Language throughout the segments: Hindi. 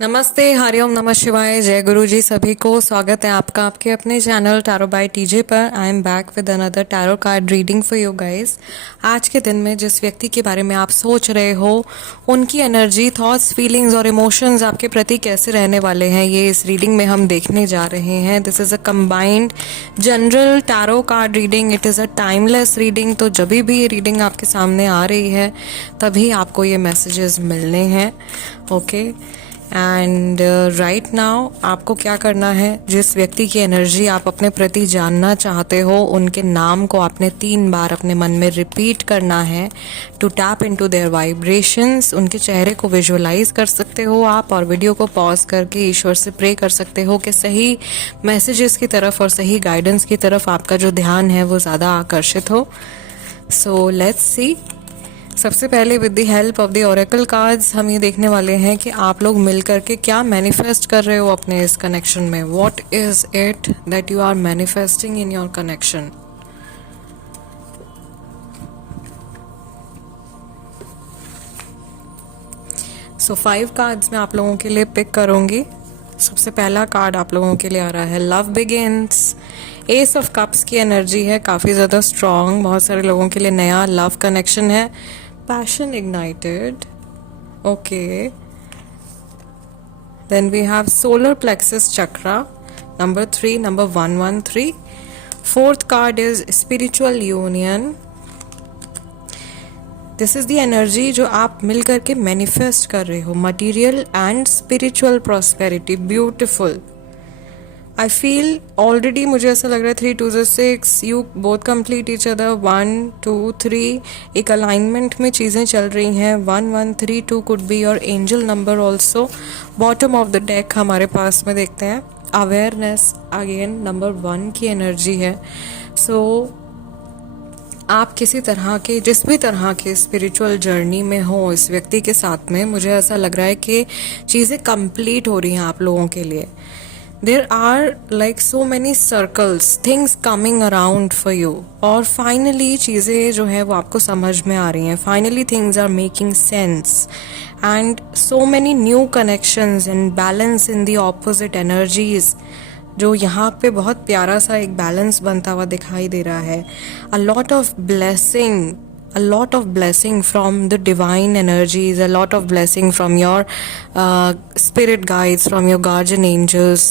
नमस्ते, हरिओम, नमः शिवाय, जय गुरु जी। सभी को स्वागत है आपका आपके अपने चैनल टैरो बाय टीजे पर। I am back with another tarot card reading for you guys. आज के दिन में जिस व्यक्ति के बारे में आप सोच रहे हो, उनकी एनर्जी, थॉट्स, फीलिंग्स और इमोशंस आपके प्रति कैसे रहने वाले हैं, ये इस रीडिंग में हम देखने जा रहे हैं। This is a combined general tarot card reading. It is a timeless reading. तो जब भी ये रीडिंग आपके सामने आ रही है तभी आपको ये मैसेजेस मिलने हैं। ओके, एंड राइट नाउ आपको क्या करना है, जिस व्यक्ति की एनर्जी आप अपने प्रति जानना चाहते हो, उनके नाम को आपने 3 बार अपने मन में रिपीट करना है to tap into their vibrations. उनके चेहरे को विजुअलाइज कर सकते हो आप, और वीडियो को पॉज करके ईश्वर से प्रे कर सकते हो कि सही मैसेजेस की तरफ और सही गाइडेंस की तरफ आपका जो ध्यान है वो ज़्यादा आकर्षित हो। So let's see. सबसे पहले with the help of the Oracle cards हम ये देखने वाले हैं कि आप लोग मिल करके क्या मैनिफेस्ट कर रहे हो अपने इस कनेक्शन में। What is it that you are manifesting in your connection. So 5 cards मैं आप लोगों के लिए पिक करूंगी। सबसे पहला कार्ड आप लोगों के लिए आ रहा है love begins. S of cups की एनर्जी है, काफ़ी ज़्यादा स्ट्रॉन्ग। बहुत सारे लोगों के लिए नया लव कनेक्शन है। Passion ignited. Okay. Then we have solar plexus chakra. Number 3, number 113. Fourth card is spiritual union. This is the energy जो आप मिल करके मैनिफेस्ट कर रहे हो, material and spiritual prosperity. Beautiful. I feel already मुझे ऐसा लग रहा है 3 2 6 you both complete each other. 1 2 3 एक अलाइनमेंट में चीज़ें चल रही हैं। 1 1 3 2 could be your angel number also. Bottom of the deck हमारे पास में देखते हैं अवेयरनेस, अगेन नंबर 1 की एनर्जी है। सो आप किसी तरह के, जिस भी तरह के स्पिरिचुअल जर्नी में हो इस व्यक्ति के साथ में, मुझे ऐसा लग रहा है कि चीज़ें कंप्लीट हो रही हैं आप लोगों के लिए। There are like so many circles, things coming around for you, और finally चीज़ें जो है वो आपको समझ में आ रही हैं। Finally things are making sense and so many new connections and balance in the opposite energies, जो यहाँ पे बहुत प्यारा सा एक बैलेंस बनता हुआ दिखाई दे रहा है। A lot of blessing, a lot of blessing from the divine energies, a lot of blessing from your spirit guides, from your guardian angels,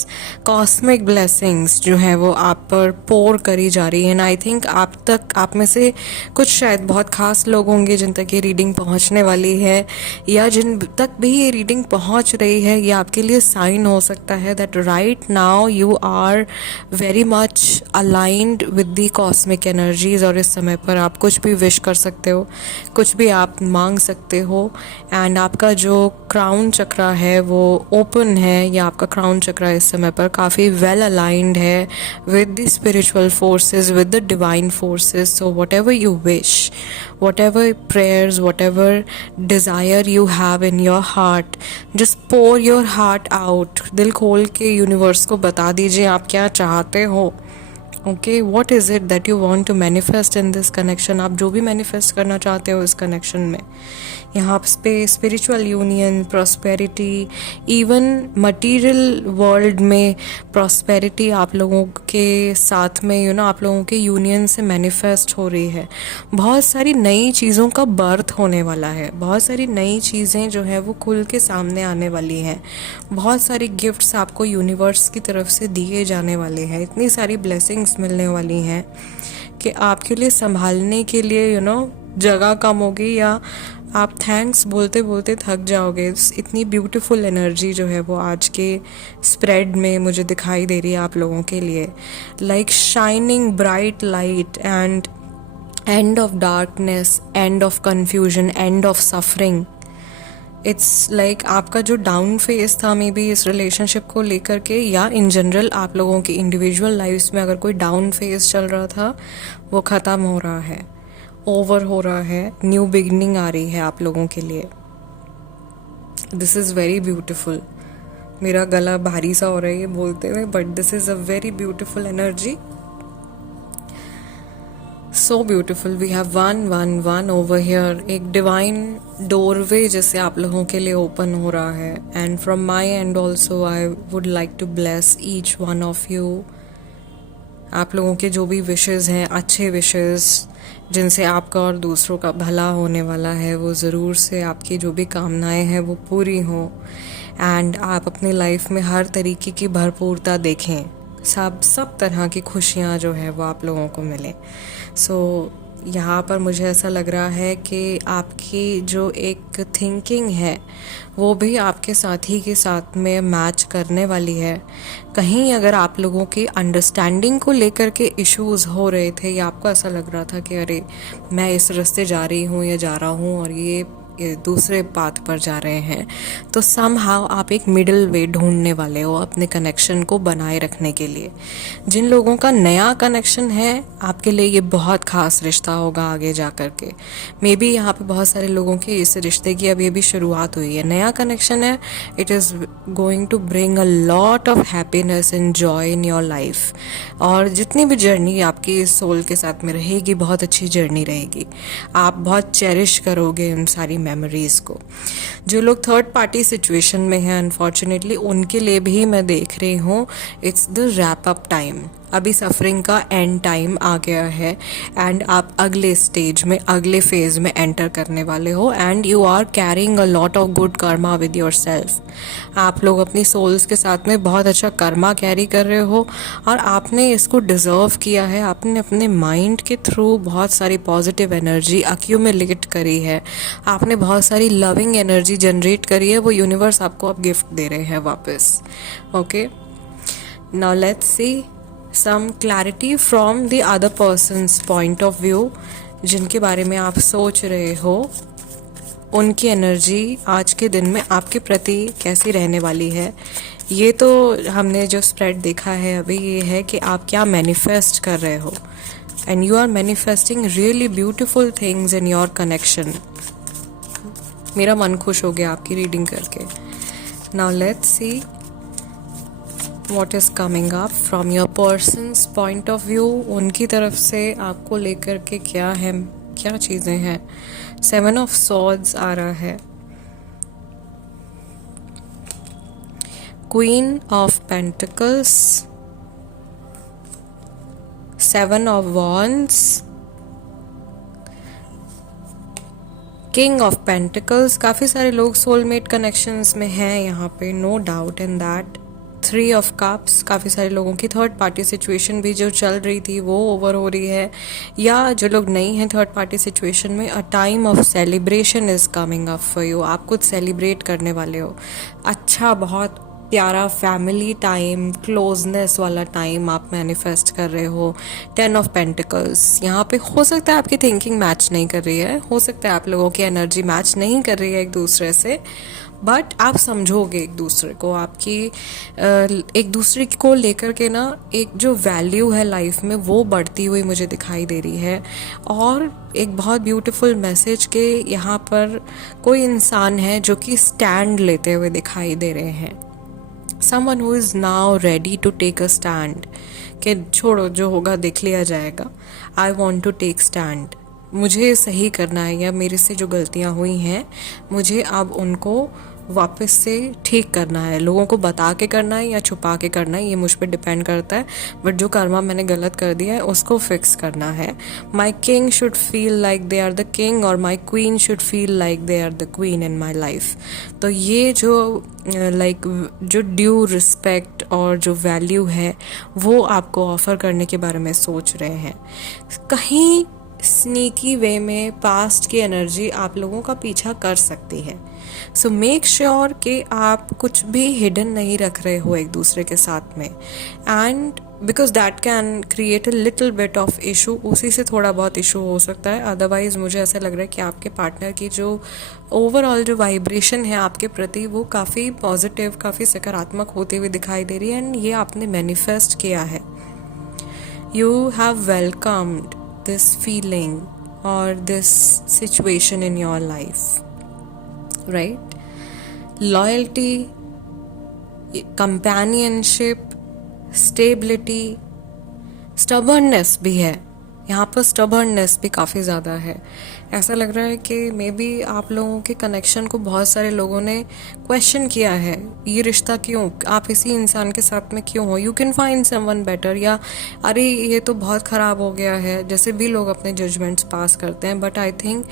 cosmic blessings जो है वो आप पर पोर करी जा रही है। आई थिंक आप में से कुछ शायद बहुत खास लोग होंगे जिन तक ये रीडिंग पहुंचने वाली है, या जिन तक भी ये रीडिंग पहुंच रही है, ये आपके लिए साइन हो सकता है that right now you are very much aligned with the cosmic energies. और इस समय पर आप कुछ भी विश कर सकते हो, कुछ भी आप मांग सकते हो। एंड आपका जो क्राउन चक्रा है वो ओपन है, या आपका क्राउन चक्रा इस समय पर काफ़ी वेल अलाइंड है with the spiritual forces, with the divine forces. So whatever you wish, whatever prayers, whatever desire you have in your heart, just pour your heart out. दिल खोल के यूनिवर्स को बता दीजिए आप क्या चाहते हो। Okay, what is it that you want to manifest in this connection. आप जो भी मैनिफेस्ट करना चाहते हो इस कनेक्शन में, यहाँ पे spiritual union, prosperity, even material world में प्रॉस्पेरिटी आप लोगों के साथ में आप लोगों के यूनियन से मैनिफेस्ट हो रही है। बहुत सारी नई चीज़ों का बर्थ होने वाला है, बहुत सारी नई चीज़ें जो है वो खुल के सामने आने वाली हैं। बहुत सारी गिफ्ट्स आपको यूनिवर्स की तरफ से दिए जाने वाले हैं। इतनी सारी ब्लेसिंग्स मिलने वाली हैं कि आपके लिए संभालने के लिए जगह कम होगी, या आप थैंक्स बोलते बोलते थक जाओगे। इतनी ब्यूटीफुल एनर्जी जो है वो आज के स्प्रेड में मुझे दिखाई दे रही है आप लोगों के लिए। Like shining bright light and end of darkness, end of confusion, end of suffering. It's like आपका जो डाउन फेज था मे बी इस रिलेशनशिप को लेकर के, या इन जनरल आप लोगों की इंडिविजुअल लाइफ्स में अगर कोई डाउन फेज चल रहा था, वो ख़त्म हो रहा है, ओवर हो रहा है। न्यू बिगनिंग आ रही है आप लोगों के लिए। This is very beautiful. मेरा गला भारी सा हो रहा है ये बोलते हुए, but this is a very beautiful energy. So beautiful, we have one one one over here, एक डिवाइन डोरवे जैसे आप लोगों के लिए ओपन हो रहा है। And from my and also I would like to bless each one of you. आप लोगों के जो भी विशेस हैं, अच्छे विशेस जिनसे आपका और दूसरों का भला होने वाला है, वो ज़रूर से आपकी जो भी कामनाएं हैं वो पूरी हों। एंड आप अपनी लाइफ में हर तरीके की भरपूरता देखें, सब तरह की खुशियाँ जो है वो आप लोगों को मिलें। सो यहाँ पर मुझे ऐसा लग रहा है कि आपकी जो एक थिंकिंग है वो भी आपके साथी के साथ में मैच करने वाली है। कहीं अगर आप लोगों की अंडरस्टैंडिंग को लेकर के इश्यूज़ हो रहे थे या आपको ऐसा लग रहा था कि अरे मैं इस रास्ते जा रही हूँ या जा रहा हूँ और ये दूसरे पाथ पर जा रहे हैं, तो समहाउ आप एक मिडिल वे ढूंढने वाले हो अपने कनेक्शन को बनाए रखने के लिए। जिन लोगों का नया कनेक्शन है आपके लिए ये बहुत खास रिश्ता होगा आगे जा कर के। मे बी यहाँ पे बहुत सारे लोगों के इस रिश्ते की अभी अभी शुरुआत हुई है, नया कनेक्शन है। It is going to bring a lot of happiness and joy in your life. और जितनी भी जर्नी आपकी इस सोल के साथ में रहेगी, बहुत अच्छी जर्नी रहेगी। आप बहुत चेरिश करोगे इन सारी मेमोरीज को। जो लोग थर्ड पार्टी सिचुएशन में हैं, अनफॉर्चुनेटली उनके लिए भी मैं देख रही हूँ it's the wrap up time. अभी सफरिंग का एंड टाइम आ गया है एंड आप अगले स्टेज में, अगले फेज में एंटर करने वाले हो। And you are carrying a lot of good karma with yourself. आप लोग अपनी सोल्स के साथ में बहुत अच्छा कर्मा कैरी कर रहे हो और आपने इसको डिजर्व किया है। आपने अपने माइंड के थ्रू बहुत सारी पॉजिटिव एनर्जी अक्यूमुलेट करी है, आपने बहुत सारी लविंग एनर्जी जनरेट करी है, वो यूनिवर्स आपको अब गिफ्ट दे रहे हैं वापस। Okay, now let's C some clarity from the other person's point of view। जिनके बारे में आप सोच रहे हो उनकी एनर्जी आज के दिन में आपके प्रति कैसी रहने वाली है। ये तो हमने जो स्प्रेड देखा है अभी, ये है कि आप क्या मैनिफेस्ट कर रहे हो and you are manifesting really beautiful things in your connection. मेरा मन खुश हो गया आपकी रीडिंग करके। Now let's see what is coming up from your person's point of view। उनकी तरफ से आपको लेकर के क्या है, क्या चीज़ें हैं। 7 of swords आ रहा है, Queen of Pentacles, 7 of Wands, King of Pentacles। काफ़ी सारे लोग सोलमेट कनेक्शंस में हैं यहाँ पे, no doubt in that. 3 of Cups, काफ़ी सारे लोगों की थर्ड पार्टी सिचुएशन भी जो चल रही थी वो ओवर हो रही है, या जो लोग नहीं हैं थर्ड पार्टी सिचुएशन में, a time of celebration is coming up for you. आप कुछ सेलिब्रेट करने वाले हो, अच्छा बहुत प्यारा फैमिली टाइम, क्लोजनेस वाला टाइम आप मैनिफेस्ट कर रहे हो। 10 of Pentacles, यहाँ पे हो सकता है आपकी थिंकिंग मैच नहीं कर रही है, हो सकता है आप लोगों की एनर्जी मैच नहीं कर रही है एक दूसरे से, बट आप समझोगे एक दूसरे को। आपकी एक दूसरे को लेकर के ना एक जो वैल्यू है लाइफ में वो बढ़ती हुई मुझे दिखाई दे रही है। और एक बहुत ब्यूटीफुल मैसेज के यहाँ पर कोई इंसान है जो कि स्टैंड लेते हुए दिखाई दे रहे हैं। Someone who is now ready to take a stand, कि छोड़ो जो होगा देख लिया जाएगा, I want to take stand. मुझे सही करना है, या मेरे से जो गलतियाँ हुई हैं मुझे अब उनको वापस से ठीक करना है। लोगों को बता के करना है या छुपा के करना है ये मुझ पर डिपेंड करता है, बट जो कर्मा मैंने गलत कर दिया है उसको फिक्स करना है। My king should feel like they are the king और my queen should feel like they are the queen in my life. तो ये जो जो ड्यू रिस्पेक्ट और जो वैल्यू है वो आपको ऑफर करने के बारे में सोच रहे हैं। कहीं स्नीकी वे में पास्ट की एनर्जी आप लोगों का पीछा कर सकती है। सो मेक श्योर कि आप कुछ भी हिडन नहीं रख रहे हो एक दूसरे के साथ में, and because that can create a little bit of issue. उसी से थोड़ा बहुत इशू हो सकता है, अदरवाइज मुझे ऐसा लग रहा है कि आपके पार्टनर की जो ओवरऑल जो वाइब्रेशन है आपके प्रति वो काफ़ी पॉजिटिव, काफ़ी सकारात्मक होती हुई दिखाई दे रही है, एंड ये आपने मैनिफेस्ट किया है। You have welcomed this feeling or this situation in your life, right? Loyalty, companionship, stability, stubbornness भी है, यहाँ पर स्टबर्ननेस भी काफ़ी ज़्यादा है। ऐसा लग रहा है कि मे बी आप लोगों के कनेक्शन को बहुत सारे लोगों ने क्वेश्चन किया है, ये रिश्ता क्यों, आप इसी इंसान के साथ में क्यों हो, you can find someone better, या अरे ये तो बहुत ख़राब हो गया है, जैसे भी लोग अपने जजमेंट्स पास करते हैं। बट आई थिंक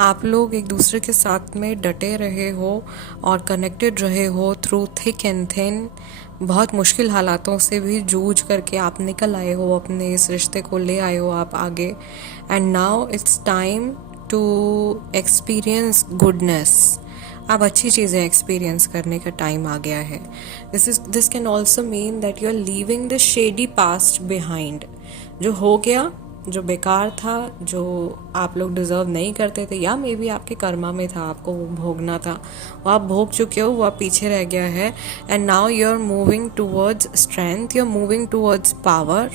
आप लोग एक दूसरे के साथ में डटे रहे हो और कनेक्टेड रहे हो थ्रू थिक एंड थिन। बहुत मुश्किल हालातों से भी जूझ करके आप निकल आए हो, अपने इस रिश्ते को ले आए हो आप आगे। And now it's time to experience goodness. अब अच्छी चीज़ें एक्सपीरियंस करने का टाइम आ गया है। This can also mean that you are leaving the shady past behind. जो हो गया, जो बेकार था, जो आप लोग डिज़र्व नहीं करते थे, या मे बी आपके कर्मा में था, आपको वो भोगना था, वो आप भोग चुके हो, वो आप पीछे रह गया है। And now you are moving towards strength, you are moving towards power.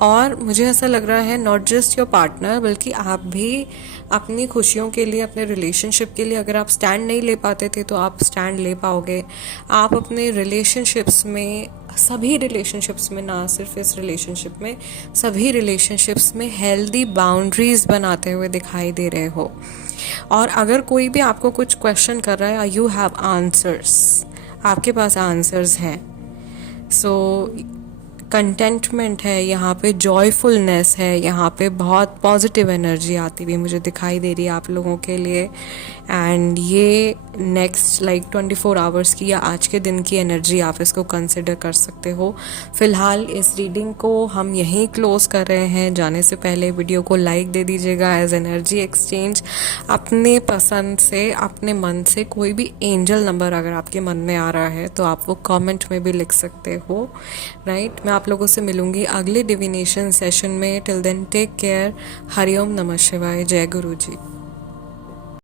और मुझे ऐसा लग रहा है नॉट जस्ट योर पार्टनर, बल्कि आप भी अपनी खुशियों के लिए, अपने रिलेशनशिप के लिए अगर आप स्टैंड नहीं ले पाते थे तो आप स्टैंड ले पाओगे। आप अपने रिलेशनशिप्स में, सभी रिलेशनशिप्स में, ना सिर्फ इस रिलेशनशिप में, सभी रिलेशनशिप्स में हेल्दी बाउंड्रीज बनाते हुए दिखाई दे रहे हो। और अगर कोई भी आपको कुछ क्वेश्चन कर रहा है, यू हैव आंसर्स, आपके पास आंसर्स हैं। सो कंटेंटमेंट है यहाँ पे, जॉयफुलनेस है यहाँ पे, बहुत पॉजिटिव एनर्जी आती हुई मुझे दिखाई दे रही है आप लोगों के लिए। एंड ये नेक्स्ट 24 आवर्स की या आज के दिन की एनर्जी आप इसको कंसिडर कर सकते हो। फिलहाल इस रीडिंग को हम यहीं क्लोज कर रहे हैं। जाने से पहले वीडियो को लाइक दे दीजिएगा एज एनर्जी एक्सचेंज। अपने पसंद से, अपने मन से कोई भी एंजल नंबर अगर आपके मन में आ रहा है तो आप वो कमेंट में भी लिख सकते हो, राइट। मैं आप लोगों से मिलूंगी अगले डिविनेशन सेशन में। Till then take care. हरिओम नमः शिवाय। जय गुरु जी।